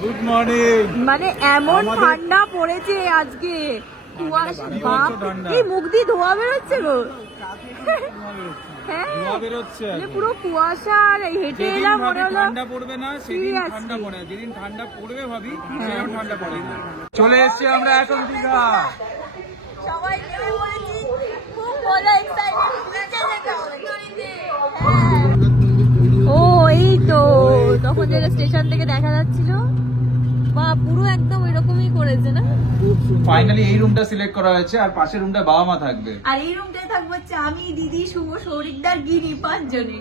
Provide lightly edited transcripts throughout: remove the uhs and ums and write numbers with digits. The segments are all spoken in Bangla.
Good morning. মানে এমন ঠান্ডা পড়েছে আজকে, কুয়াশা, বাপ এই মুখ দিয়ে ধোয়া বেরোচ্ছে গো। হ্যাঁ পুরো কুয়াশা, আর হেঁটে এলাম মনে হলো ঠান্ডা পড়বে না, সেদিন ঠান্ডা পড়ে, যেদিন ঠান্ডা পড়বে ভাবি সেদিন ঠান্ডা পড়ে না। চলে এসেছি আমরা এখন দীঘা। সবাই নেমে পড়েছি, খুব মজা, এক্সাইটেড। ও এই তো তখন যেটা স্টেশন থেকে দেখা যাচ্ছিল, বা পুরো একদম এরকমই করেছে না। ফাইনালি এই রুমটা সিলেক্ট করা হয়েছে, আর পাশের রুমটা বাবা মা থাকবে, আর এই রুমটায় থাকবো হচ্ছে আমি, দিদি, শুভ, সৌরিকদার, গিনি, 5 জনে।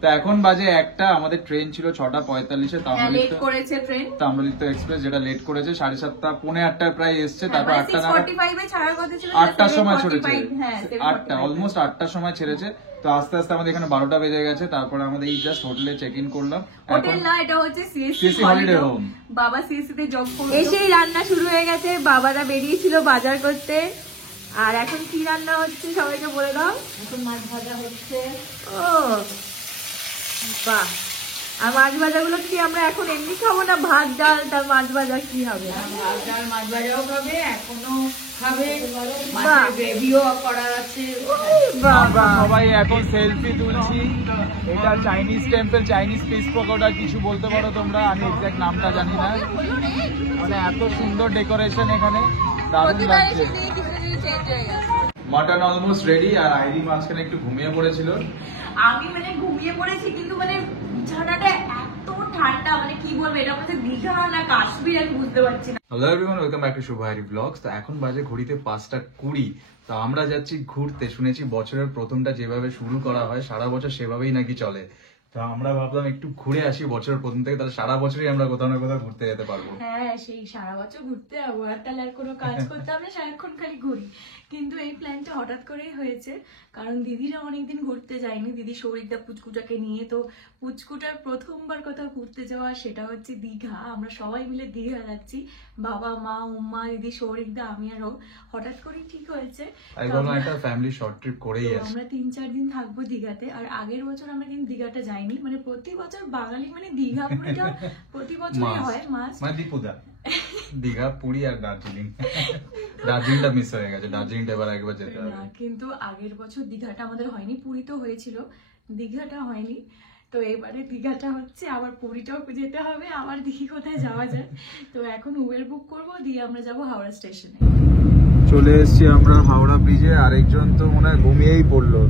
তো এখন বাজে একটা, আমাদের ট্রেন ছিল 6:45-এ, তাম্রলিপ্ত এক্সপ্রেস, যেটা লেট করেছে 7:30, 7:45 প্রায় এসছে। তারপর 8টার সময় ছেড়েছে, 8টা অলমোস্ট 8টার সময় ছেড়েছে। তো আস্তে আস্তে আমাদের এখানে 12টা বেজে গেছে। তারপরে আমাদের এই জাস্ট হোটেলে চেক ইন করলাম। হোটেল না, এটা হচ্ছে সিএসসি হলিডে হোম। বাবা সিএসসি তে জব করে এসেই রান্না শুরু হয়ে গেছে। বাবারা বেরিয়েছিল বাজার করতে। আর এখন কি রান্না হচ্ছে সবাইকে বলে দাও। এখন মাছ ভাজা হচ্ছে। ও বাহ, আর মাছ ভাজাগুলো কি আমরা এখন এমনি খাবো না, ভাত ডাল তার মাছ ভাজা কি হবে? ভাত ডাল মাছ ভাজাও খাবে, এখনো খাবে, মাছের গ্রেভিও করা আছে। আমরা সবাই এখন সেলফি তুলছি। এটা Chinese temple, Chinese fish pakora কিছু বলতে পারো তোমরা, আমি এক্সাক্ট নামটা জানি না। মানে এত সুন্দর ডেকোরেশন এখানে, দারুণ লাগছে। মাটন অলমোস্ট রেডি, আর আইরি মাঝখানে একটু ঘুমিয়ে পড়েছিল। আমি মানে ঘুমিয়ে পড়েছি, কিন্তু মানে বিছানাটা এত ঠান্ডা, মানে কি বলবো, এটা মধ্যে দীঘা না কাশ্মীর আমি বুঝতে পারছি না। Hello everyone, welcome back to Shubho Hairi blogs. তো এখন বাজে ঘড়িতে 5:20। তো আমরা যাচ্ছি ঘুরতে। শুনেছি বছরের প্রথমটা যেভাবে শুরু করা হয় সারা বছর সেভাবেই নাকি চলে। তো আমরা ভাবলাম একটু ঘুরে আসি বছরের প্রথম থেকে, তাহলে সারা বছরই আমরা কোথাও না কোথাও ঘুরতে যেতে পারবো। হ্যাঁ, সেই সারা বছর ঘুরতে যাবো, আর তাহলে আর কোনো কাজ করতে হবে না, সারাক্ষণ খালি ঘুরি। কিন্তু এই প্ল্যানটা হঠাৎ করেই হয়েছে, কারণ দিদিরা অনেকদিন ঘুরতে যায়নি। দিদি সৌরিকদা পুচকুটাকে নিয়ে, তো পুচকুটার প্রথমবার কোথাও ঘুরতে যাওয়া, সেটা হচ্ছে দীঘা। আমরা সবাই মিলে দীঘা যাচ্ছি, বাবা মা, উম্মা, দিদি, সৌরিকদা, আমি আরও। হঠাৎ করেই ঠিক হয়েছে, একটা ফ্যামিলি শর্ট ট্রিপ করেই আসি। আমরা 3-4 দিন থাকবো দীঘাতে। আর আগের বছর আমরা কিন্তু দীঘাটা যাইনি, মানে প্রতি বছর বাঙালি মানে দীঘা পুরীটা প্রতি বছরই হয়, মাস মানে দীপুদা দীঘা, পুরী আর দার্জিলিং। দার্জিলিংটা মিস হয়ে গেছে, দার্জিলিংটা এবার একবার যেতে হবে। কিন্তু আগের বছর দীঘাটা আমাদের হয়নি, পুরী তো হয়েছিল, দীঘাটা হয়নি। তো এবারে দীঘাটা হচ্ছে, আবার পুরীটাও যেতে হবে, আবার দেখি কোথায় যাওয়া যায়। তো এখন উবের বুক করবো, দিয়ে আমরা যাবো হাওড়া স্টেশনে। চলে এসেছি আমরা হাওড়া ব্রিজে। আরেকজন তো মনে হয় ঘুমিয়েই পড়লো।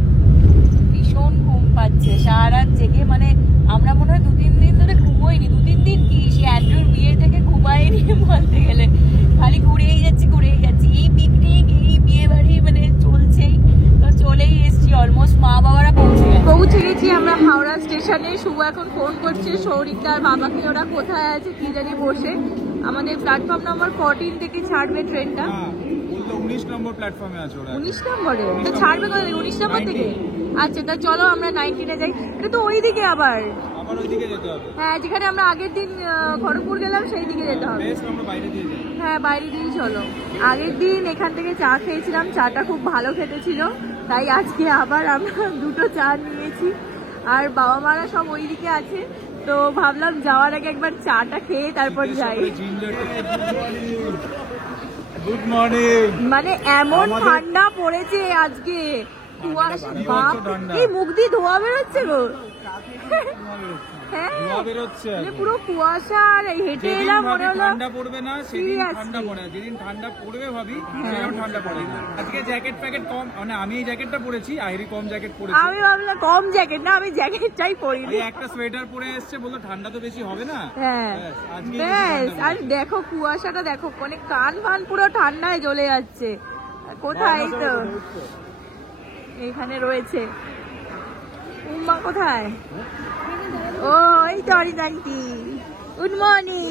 ভীষণ ঘুম পাচ্ছে, সারা রাত জেগে, মানে আমরা মনে হয় 2-3 দিন ধরে ঘুমোইনি। 2-3 দিন কি, সে অ্যান্ড্রুর বিয়ে থেকে ঘুমাইনি বলতে গেলে, খালি ঘুরেই যাচ্ছি। এই পিকনিক, এই বিয়ে বাড়ি মানে চলছেই। তো চলেই এসছি অলমোস্ট, মা বাবারা পৌঁছে গেছি আমরা হাওড়া স্টেশনে। শুভ এখন ফোন করছে সৌরিকদার বাবাকে, ওরা কোথায় আছে কি জানি বসে। আমাদের প্ল্যাটফর্ম নাম্বার 14 থেকে ছাড়বে ট্রেনটা। 19 নম্বর প্ল্যাটফর্মে আছে ওরা। 19 নম্বরে তো ছাড়বে কোথায়? 19 নম্বর থেকে? আচ্ছা, তা চলো আমরা 19-এ যাই। এটা তো ওই দিকে, আবার ওইদিকে যেতে হবে। হ্যাঁ, যেখানে আমরা আগের দিন খড়গপুর গেলাম সেই দিকে যেতে হবে। হ্যাঁ, বাইরে দিয়ে চলো। আগের দিন এখান থেকে চা খেয়েছিলাম, চাটা খুব ভালো খেতে ছিল, তাই আজকে আবার আমরা 2টো চা নিয়েছি। আর বাবা মারা সব ওই দিকে আছে, তো ভাবলাম যাওয়ার আগে একবার চাটা খেয়ে তারপর যাই। Good morning. মানে এমন ঠান্ডা পড়েছে আজকে, কুয়াশা, বাপ এই মুখ দিয়ে ধোয়া বেরোচ্ছে গো। হ্যাঁ, পুরো কুয়াশা, আর হেঁটে এলাম মনে হলো ঠান্ডা পড়বে না, সেদিন ঠান্ডা পড়ে, যেদিন ঠান্ডা পড়বে ভাবি সেদিন ঠান্ডা পড়ে না। আজকে জ্যাকেট প্যাকেট কম, মানে আমি এই জ্যাকেটটা পরেছি, আইরি কম জ্যাকেট পরেছি। আমি ভাবলাম কম জ্যাকেট না, আমি জ্যাকেটটাই পরিনি। একটা সোয়েটার পরে এসছে, বললো ঠান্ডা তো বেশি হবে না। হ্যাঁ বেশ, আর দেখো কুয়াশাটা দেখো, মানে কান ফান পুরো ঠান্ডায় জ্বলে যাচ্ছে। কোথায়? তো এখানে রয়েছে। উম্মা কোথায়? ও এই তো অরিদান্তি। Good morning,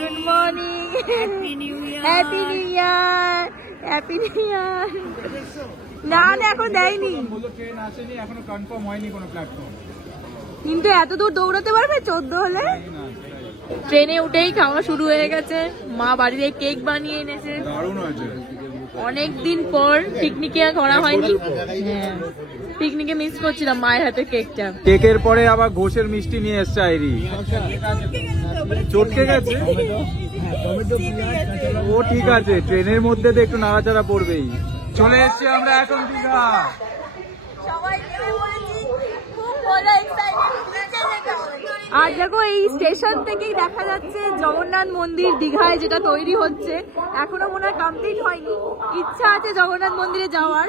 good morning, happy new year, happy new year. না না, এখন দেয়নি, ট্রেন আসেনি, এখনো কনফার্ম হয়নি কোনো প্ল্যাটফর্ম। কিন্তু এত দূর দৌড়াতে পারবে 14 হলে? ট্রেনে উঠেই খাওয়া শুরু হয়ে গেছে। মা বাড়িতে কেক বানিয়ে এনেছে, দারুণ হয়েছে। অনেকদিন পর পিকনিকে করা হয়নি। হ্যাঁ, পিকনিকে মিস করছিলাম মায়ের হাতে কেকটা। কেকের পরে আবার ঘোষের মিষ্টি নিয়ে এসছে আইরি। চটকে গেছে ও, ঠিক আছে, ট্রেনের মধ্যে তো একটু নাড়াচাড়া পড়বেই। চলে এসছি আমরা এখন দীঘা। আর দেখো এই স্টেশন থেকেই দেখা যাচ্ছে জগন্নাথ মন্দির দীঘায় যেটা তৈরি হচ্ছে, এখনো মনে হয় কমপ্লিট হয়নি। ইচ্ছা আছে জগন্নাথ মন্দিরে যাওয়ার,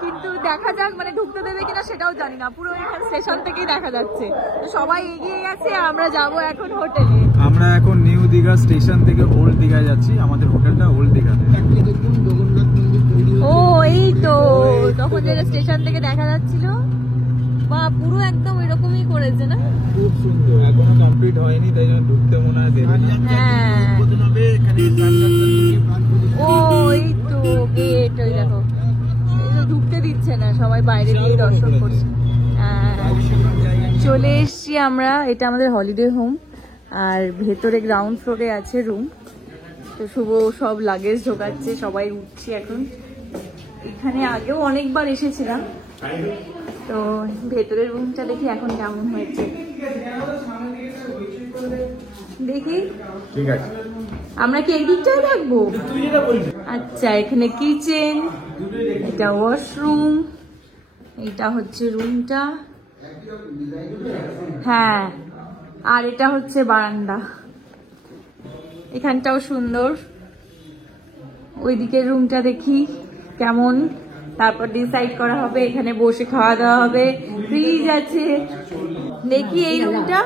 কিন্তু দেখা যাক মানে ঢুকতে দেবে কিনা সেটাও জানি না। পুরো এখানে স্টেশন থেকেই দেখা যাচ্ছে। তো সবাই এগিয়ে গেছে, আমরা যাব এখন হোটেলে। আমরা এখন নিউ দীঘা স্টেশন থেকে ওল্ড দীঘায় যাচ্ছি। আমাদের হোটেলটা ওল্ড দীঘাতে। ও এই তো তখন যেটা স্টেশন থেকে দেখা যাচ্ছিল, বা পুরো একদম এরকমই করেছে না? খুব সুন্দর, এখনো কমপ্লিট হয়নি, তাই জন্য ঢুকতে মনে হয় দেবে না। হ্যাঁ ও এই তো গেট, ওই দেখো ঢুকতে দিচ্ছে না, সবাই বাইরে গিয়ে দর্শন করছে। চলে এসছি আমরা, এটা আমাদের হলিডে হোম, আর ভেতরে গ্রাউন্ড ফ্লোরে আছে রুম। তো শুভ সব লাগেজ ঢোকাচ্ছে, সবাই উঠছি এখন। এখানে আগেও অনেকবার এসেছিলাম, তো ভেতরের রুমটা দেখি এখন কেমন হয়েছে, দেখি। ঠিক আছে, আমরা কি এই দিকটায় থাকবো? আচ্ছা, এখানে কিচেন, এটা ওয়াশরুম, এটা হচ্ছে রুমটা, হ্যাঁ, আর এটা হচ্ছে বারান্দা। এখানটাও সুন্দর। ওইদিকের রুমটা দেখি কেমন, তারপর ডিসাইড করা হবে। এখানে বসে খাওয়া দাওয়া হবে, ফ্রিজ আছে। দেখি এই রুমটা,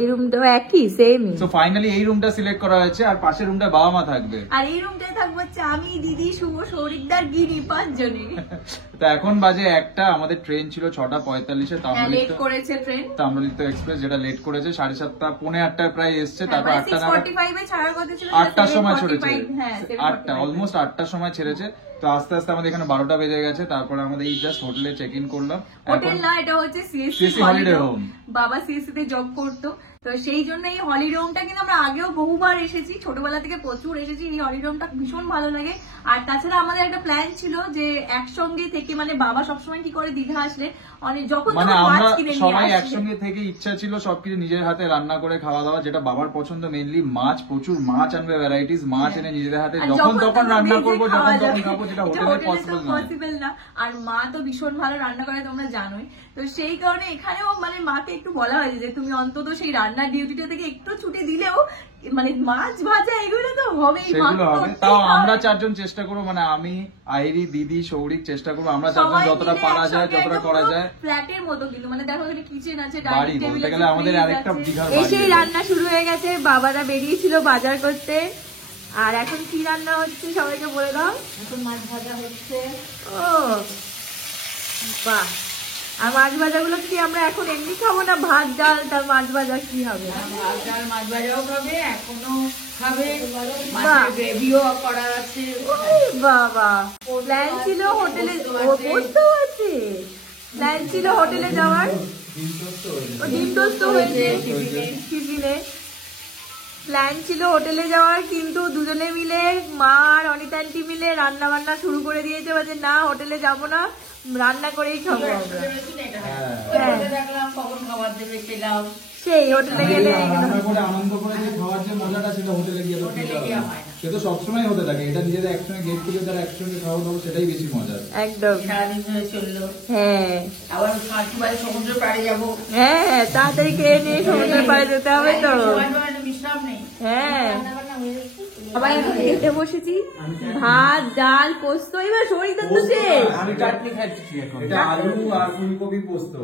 এই রুমটাও একই সেমই। সো ফাইনালি এই রুমটা সিলেক্ট করা হয়েছে, আর পাশের রুমটা বাবা মা থাকবে। আর এই রুমটায় থাকবো হচ্ছে আমি, দিদি, শুভ, সৌরিকদার, গিরি, 5 জনই। তো এখন বাজে একটা, আমাদের ট্রেন ছিল 6:45-এ, লেট করেছে ট্রেন তাম্রলিপ্ত এক্সপ্রেস, যেটা লেট করেছে 7:30 পৌনে 8টায় প্রায় এসছে। তারপর 6:45 এ ছাড়ার কথা ছিল, 8টার সময় ছেড়েছে। হ্যাঁ 8টা অলমোস্ট 8টার সময় ছেড়েছে। তো আস্তে আস্তে আমাদের এখানে 12টা বেজে গেছে। তারপরে আমাদের এই জাস্ট হোটেলে চেক ইন করলাম। হোটেল না, এটা হচ্ছে সিএসসি হলিডে হোম। বাবা সিএসসি তে জব করতো, তো সেই জন্য এই হলিডে হোমটা কিন্তু আমরা আগেও বহুবার এসেছি, ছোটবেলা থেকে প্রচুর এসেছি। এই হলিডে হোমটা ভীষণ ভালো লাগে। আর তাছাড়া আমাদের একটা প্ল্যান ছিল যে একসঙ্গে থেকে, মানে বাবা সবসময় কি করে দীঘা আসলে অনেক যখন মানে আমরা সবাই আসলে একসঙ্গে থেকে ইচ্ছা ছিল সবকিছু নিজের হাতে রান্না করে খাওয়া দাওয়া, যেটা বাবার পছন্দ মেইনলি মাছ, প্রচুর মাছ আনবে, ভ্যারাইটিস মাছ এনে নিজেদের হাতে যখন তখন রান্না করবো, যখন তখন খাবো, যেটা হোটেলে পসিবল না। আর মা তো ভীষণ ভালো রান্না করে, তোমরা জানোই। তো সেই কারণে এখানেও মানে মাকে একটু বলা হয়েছে যে তুমি অন্তত সেই রান্নার ডিউটিটা থেকে একটু ছুটি দিলেও মানে মাছ ভাজা এগুলো তো হবেই, সেগুলো হবে। তাও আমরা 4 জন চেষ্টা করবো, মানে আমি, আইরি, দিদি, সৌরিক চেষ্টা করবো আমরা 4 জন যতটা পারা যায়, যতটা করা যায়। ফ্ল্যাটের মতো কিন্তু, মানে দেখো এখানে কিচেন আছে, বাড়ি বলতে গেলে আমাদের আরেকটা দীঘার বাড়ি। এসেই রান্না শুরু হয়ে গেছে, বাবারা বেরিয়েছিল বাজার করতে। আর এখন কি রান্না হচ্ছে সবাইকে বলে দাও। এখন মাছ ভাজা হচ্ছে। ও বাহ, আর মাছ ভাজা গুলো কি আমরা এখন এমনি খাবো না, ভাত ডাল তার মাছ ভাজা কি হবে? ভাত ডাল মাছ ভাজাও খাবে, এখনো খাবে, মাছের গ্রেভিও করা আছে। বাবা, প্ল্যান ছিল হোটেলে বসতেও আছে, প্ল্যান ছিল হোটেলে যাওয়ার, ডিম টোস্ট হয়েছে টিফিনে। প্ল্যান ছিল হোটেলে যাওয়ার, কিন্তু দুজনে মিলে, মা আর অনিতা আন্টি মিলে রান্না বান্না শুরু করে দিয়েছে। বলছে না হোটেলে যাবো না, রান্না করেই খাবো আমরা। দেখলাম কখন খাবার দেবে, খেলাম। সেই হোটেলে গেলে রান্না করে আনন্দ করে যে খাওয়ার যে মজাটা, সেটা হোটেলে গিয়ে সে তো সবসময় হতে থাকে। এটা নিজেদের একসঙ্গে গেট খুলে তারা একসঙ্গে খাওয়া দাওয়া, সেটাই বেশি মজা। একদম সারাদিন ধরে চললো। হ্যাঁ, আবার সমুদ্র পাড়ে যাবো। হ্যাঁ তাড়াতাড়ি খেয়ে নিয়ে সমুদ্রের পাড়ে যেতে হবে তো। বিশ্রাম নেই। হ্যাঁ, সবাই এখন খেতে বসেছি, ভাত ডাল পোস্ত। এবার সরিদার তো শেষ। আমি চাটনি খাচ্ছি এখন, এটা আলু আর ফুলকপি পোস্ত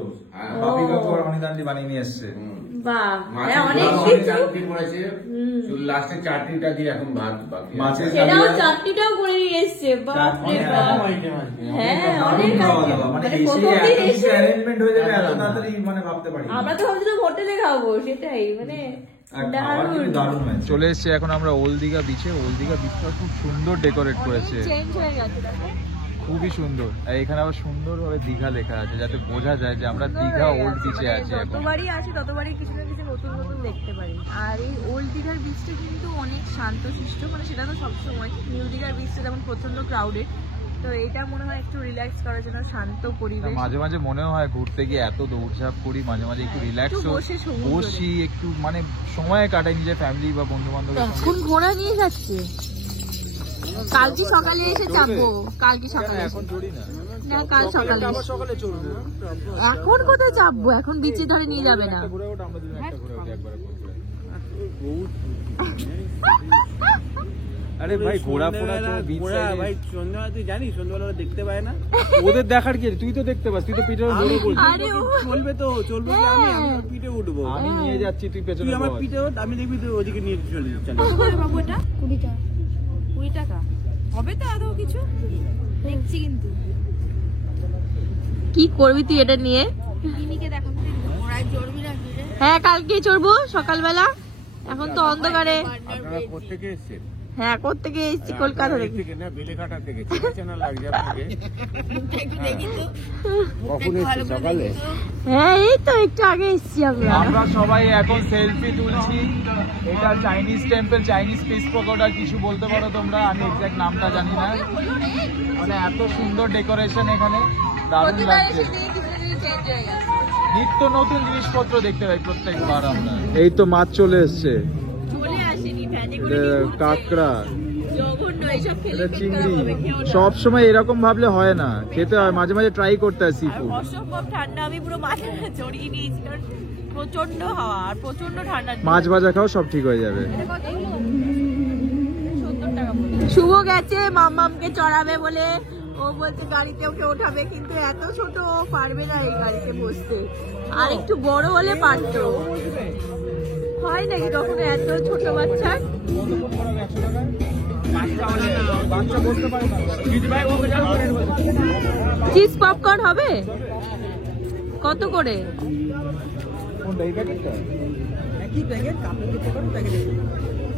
বাপি কাকু আর অনিতা আন্টি বানিয়ে নিয়ে এসেছে। বাহ, অনেক চাটনি করেছে, লাস্টে চাটনিটা দিয়ে এখন ভাত বাকি। মাছের সেটাও চাটনিটাও করে নিয়ে এসছে। বাপ রে বাপ, হ্যাঁ অনেক মানে এসে অ্যারেঞ্জমেন্ট হয়ে যাবে এত তাড়াতাড়ি, মানে ভাবতে পারি। আমরা তো ভাবছিলাম হোটেলে খাবো, সেটাই মানে চলে এসেছি এখন আমরা ওল্ড দীঘা বিচে। ওল্ড দীঘা বিচটা খুব সুন্দর ডেকোরেট করেছে, চেঞ্জ হয়ে গেছে দেখো, খুবই সুন্দর। আর এখানে আবার সুন্দর ভাবে দীঘা লেখা আছে, যাতে বোঝা যায় যে আমরা দীঘা ওল্ড বিচে আছি। এখন যতবারই আসি ততবারই কিছু না কিছু নতুন নতুন দেখতে পারি। আর এই ওল্ড দীঘার বিচটা কিন্তু অনেক শান্তশিষ্ট, মানে সেটা তো সবসময়। নিউ দীঘার বিচটা যেমন প্রচন্ড ক্রাউডেড, তো এটা মনে হয় একটু রিল্যাক্স করার জন্য, শান্ত পরিবেশ। মাঝে মাঝে মনেও হয় ঘুরতে গিয়ে এত দৌড়ঝাঁপ করি, মাঝে মাঝে একটু রিল্যাক্স বসি, একটু মানে সময় কাটাই নিজের ফ্যামিলি বা বন্ধু বান্ধব। এখন ঘোড়া নিয়ে যাচ্ছে, কালকে সকালে এসে চাপবো, কালকে সকালে এখন চড়ি না, না কাল সকালে সকালে চড়বো। এখন কোথায় চাপবো, এখন বিচে ধরে নিয়ে যাবে না। ঘুরে ওঠ, আমরা দুজন একটা ঘুরে ওঠি একবার। আরে ভাই ঘোড়া ফোড়া ভাই সন্ধ্যাবেলা তুই জানিস সন্ধ্যাবেলা দেখতে পায় না, ওদের দেখার কি, তুই তো দেখতে পাস, তুই তো পিঠে ধরে বলছিস। চলবে তো চলবে, আমি পিঠে উঠবো, আমি নিয়ে যাচ্ছি, তুই পেছনে তুই আমার বস। পিঠে ওঠ, আমি দেখবি তুই ওদিকে নিয়ে চলে বাবু এটা 20 টাকা হবে তো আদৌ কিছু দেখছি। কিন্তু কি করবি তুই এটা নিয়ে? হ্যাঁ কালকে চড়বো সকালবেলা, এখন তো অন্ধকারে। আপনারা কোত্থেকে এসেছেন? হ্যাঁ কোত্থেকে এসেছি? কলকাতা থেকে। না বেলেঘাটা থেকে, চেনা লাগছে আপনাকে। কখন এসেছেন? সকালে? হ্যাঁ এই তো একটু আগে এসেছি আমরা। আমরা সবাই এখন সেলফি তুলছি। এটা Chinese temple, Chinese piece pakora কিছু বলতে পারো তোমরা, আমি এক্সাক্ট নামটা জানি না। মানে এত সুন্দর ডেকোরেশন এখানে, দারুণ লাগছে। নিত্য নতুন জিনিসপত্র দেখতে পাই প্রত্যেকবার আমরা। এই তো মাছ চলে এসছে, কাঁকড়া, চিংড়ি। সব সময় এরকম ভাবলে হয় না, খেতে হয়, মাঝে মাঝে ট্রাই করতে হয় সি ফুড। অসম্ভব ঠান্ডা, আমি পুরো মাথা জড়িয়ে নিয়েছি কারণ প্রচন্ড হাওয়া আর প্রচন্ড ঠান্ডা। মাছ ভাজা খাও, সব ঠিক হয়ে যাবে। শুভ গেছে মাম্মামকে চড়াবে বলে, ও বলছে গাড়িতে ওকে ওঠাবে, কিন্তু এত ছোট ও পারবে না এই গাড়িতে বসতে, আর একটু বড় হলে পারতো। হয় নাকি কখনো এত ছোট বাচ্চা? চিজ পপকর্ন হবে কত করে?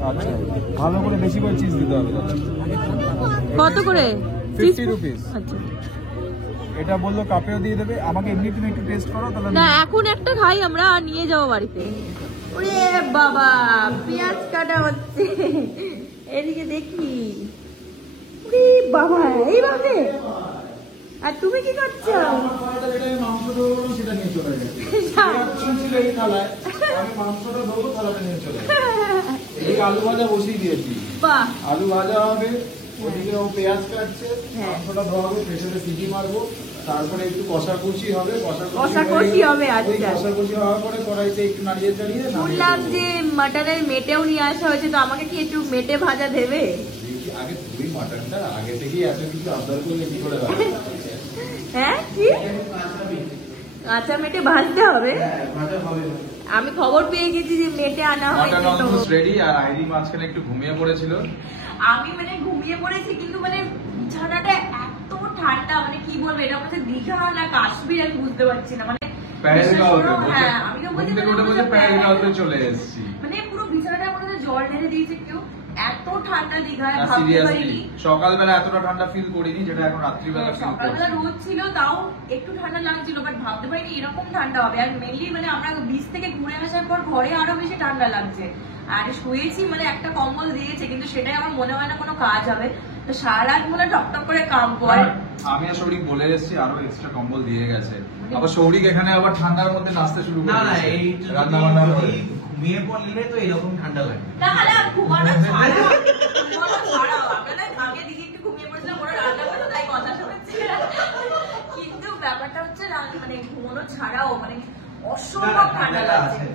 আচ্ছা, ভালো করে বেশি করে চিজ দিতে হবে। কত করে? 50 রুপিস। আচ্ছা এটা বললো কাপেও দিয়ে দেবে, আমাকে এমনি তুমি একটু টেস্ট করো তাহলে। না এখন একটা খাই আমরা, আর নিয়ে যাবো বাড়িতে। ওরে বাবা পেঁয়াজ কাটা হচ্ছে, এদিকে দেখি। ওরে বাবা এইভাবে, আর তুমি কি করছো? সেটা নিয়ে চলে গেছে, আমি মাংসটা ধরবো, থালাটা নিয়ে চলে গেছে। এই আলু ভাজা বসিয়ে দিয়েছি, বাহ আলু ভাজা হবে, ওদিকে ও পেঁয়াজ কাটছে, মাংসটা ধোয়া হবে, প্রেসারে সিটি মারবো, তারপরে একটু কষাকষি হবে। কষাকষি হবে। আচ্ছা কষাকষি হওয়ার পরে কড়াইতে একটু নাড়িয়ে চাড়িয়ে শুনলাম যে মাটনের মেটেও নিয়ে আসা হয়েছে, তো আমাকে কি একটু মেটে ভাজা দেবে? আগে তুই মাটনটা আগে থেকেই এত কিছু আবদার করলে কি করে হবে? হ্যাঁ কি কাঁচা মেটে ভাজতে হবে? আমি খবর পেয়ে গেছি যে মেটে আনা হয়েছে। মাটন অলমোস্ট রেডি, আর আইডি মাঝখানে একটু ঘুমিয়ে পড়েছিল। আমি মানে ঘুমিয়ে পড়েছি, কিন্তু মানে বিছানাটা এত ঠান্ডা, মানে কি বলবো, এটা হচ্ছে দীঘা না কাশ্মীর আমি বুঝতে পারছি না। মানে হ্যাঁ আমিও বলছি চলে এসেছি, মানে পুরো বিছানাটা মনে জল ঢেলে দিয়েছে কেউ, এত ঠান্ডা দীঘায় ভাবতে পারিনি। সকালবেলা এতটা ঠান্ডা ফিল করিনি, যেটা এখন রাত্রিবেলা ফিল করছি। সকালবেলা রোদ ছিল, তাও একটু ঠান্ডা লাগছিল, বাট ভাবতে পারিনি এরকম ঠান্ডা হবে। আর মেনলি মানে আমরা বিচ থেকে ঘুরে আসার পর ঘরে আরো বেশি ঠান্ডা লাগছে, আর শুয়েছি মানে একটা কম্বল দিয়েছে, কিন্তু সেটাই আমার মনে হয় না কোনো কাজ হবে। তো সারা রাত মনে টকটক করে কাম করে। আমি আর সৌরিক বলে এসেছি, আরো এক্সট্রা কম্বল দিয়ে গেছে। আবার সৌরিক এখানে আবার ঠান্ডার মধ্যে নাচতে শুরু করে দিয়েছে। এই রান্না বান্না করে ঘুমিয়ে পড়লে তো এরকম ঠান্ডা লাগে। তাহলে আর ঘুমানো ছাড়াও, আপনারা আগে দিকে একটু ঘুমিয়ে পড়েছিলাম, ওরা রান্না করতো তাই কথা শুনছি, কিন্তু ব্যাপারটা হচ্ছে মানে ঘুমানো ছাড়াও মানে অসম্ভব ঠান্ডা লাগছে।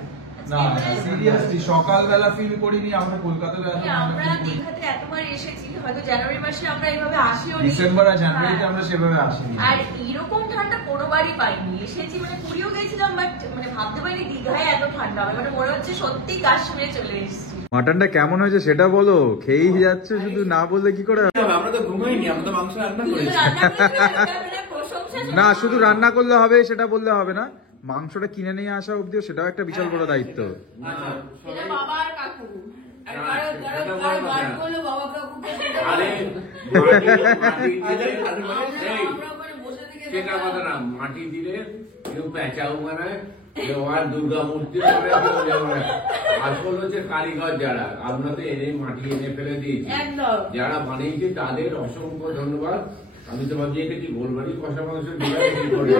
না সিরিয়াসলি সকালবেলা ফিল করিনি। আমরা কলকাতাতে আমরা দীঘাতে এতবার এসেছি, হয়তো জানুয়ারি মাসে আমরা এইভাবে আসিও, ডিসেম্বর আর জানুয়ারিতে আমরা সেভাবে আসিনি, আর এরকম ঠান্ডা কোনোবারই পাইনি। এসেছি মানে পুরীও গেছিলাম, বাট মানে ভাবতে পারিনি দীঘায় এত ঠান্ডা হবে, মানে মনে হচ্ছে সত্যি কাশ্মীরে চলে এসেছি। মাটনটা কেমন হয়েছে সেটা বলো, খেয়েই যাচ্ছে শুধু, না বললে কি করে? আমরা তো ঘুমাইনি, আমরা তো মাংস রান্না করেছি। না শুধু রান্না করলে হবে সেটা বললে হবে না, মাংসটা কিনে নিয়ে আসা অব্দিও সেটাও একটা বিশাল বড় দায়িত্ব। মাটি দিলে কেউ পেঁচাও বানায়, কেউ আর দুর্গা মূর্তি আসল হচ্ছে কারিগর যারা, আমরা তো এনে মাটি এনে ফেলে দিয়েছি, যারা বানিয়েছে তাদের অসংখ্য ধন্যবাদ। আমি তো ভাবছি এটা কি গোলবাড়ি কষা মাংসের বিরিয়ানি কি করে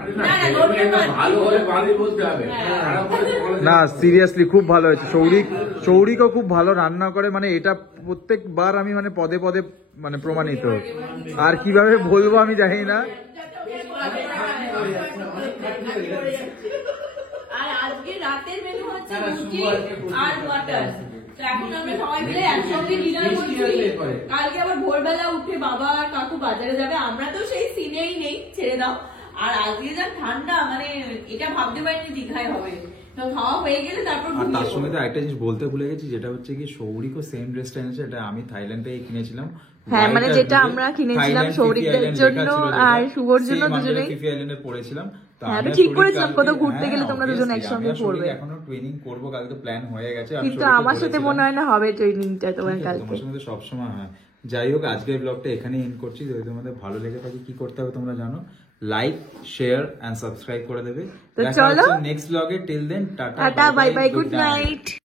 আরে না, এটা ভালো হলে ভালোই বলতে হবে খারাপ হলে তো বলা না সিরিয়াসলি খুব ভালো হয়েছে। সৌরিকও খুব ভালো রান্না করে, মানে এটা প্রত্যেকবার আমি মানে পদে পদে মানে প্রমাণিত। আর কিভাবে বলবো আমি জানি না। আর আজকে রাতের মেনু হচ্ছে রুটি আর ওয়াটার। তো এখন আমরা সবাই মিলে একসঙ্গে ডিনার করছি। কালকে আবার ভোরবেলা উঠে বাবা আর কাকু বাজারে যাবে, আমরা তো সেই সিনেই নেই, ছেড়ে দাও। আর আজকে যা ঠান্ডা, মানে এটা ভাবতে পারিনি দীঘায় হবে। তো খাওয়া হয়ে গেলে তারপর আর তার সঙ্গে তো একটা জিনিস বলতে ভুলে গেছি, যেটা হচ্ছে কি সৌরিকও সেম ড্রেসটা এনেছে, এটা আমি থাইল্যান্ড থেকে কিনেছিলাম। হ্যাঁ, মানে যেটা আমরা কিনেছিলাম সৌরিকদের জন্য আর শুভর জন্য দুজনেই ফিফি আইল্যান্ডে পড়েছিলাম। হ্যাঁ, তো ঠিক করেছিলাম কোথাও ঘুরতে গেলে তোমরা দুজন একসঙ্গে পড়বে। এখনো ট্রেনিং করব, কালকে প্ল্যান হয়ে গেছে। কিন্তু আমার সাথে মনে হয় না হবে ট্রেনিংটা তোমার কালকে। তোমার সাথে সব সময় হয়। যাই হোক, আজকের ব্লগটা এখানেই এন্ড করছি। যদি তোমাদের ভালো লেগে থাকে কি করতে হবে তোমরা জানো, লাইক, শেয়ার এন্ড সাবস্ক্রাইব করে দেবে। তো চলো নেক্সট ব্লগে, till then tata, tata, bye bye, good night.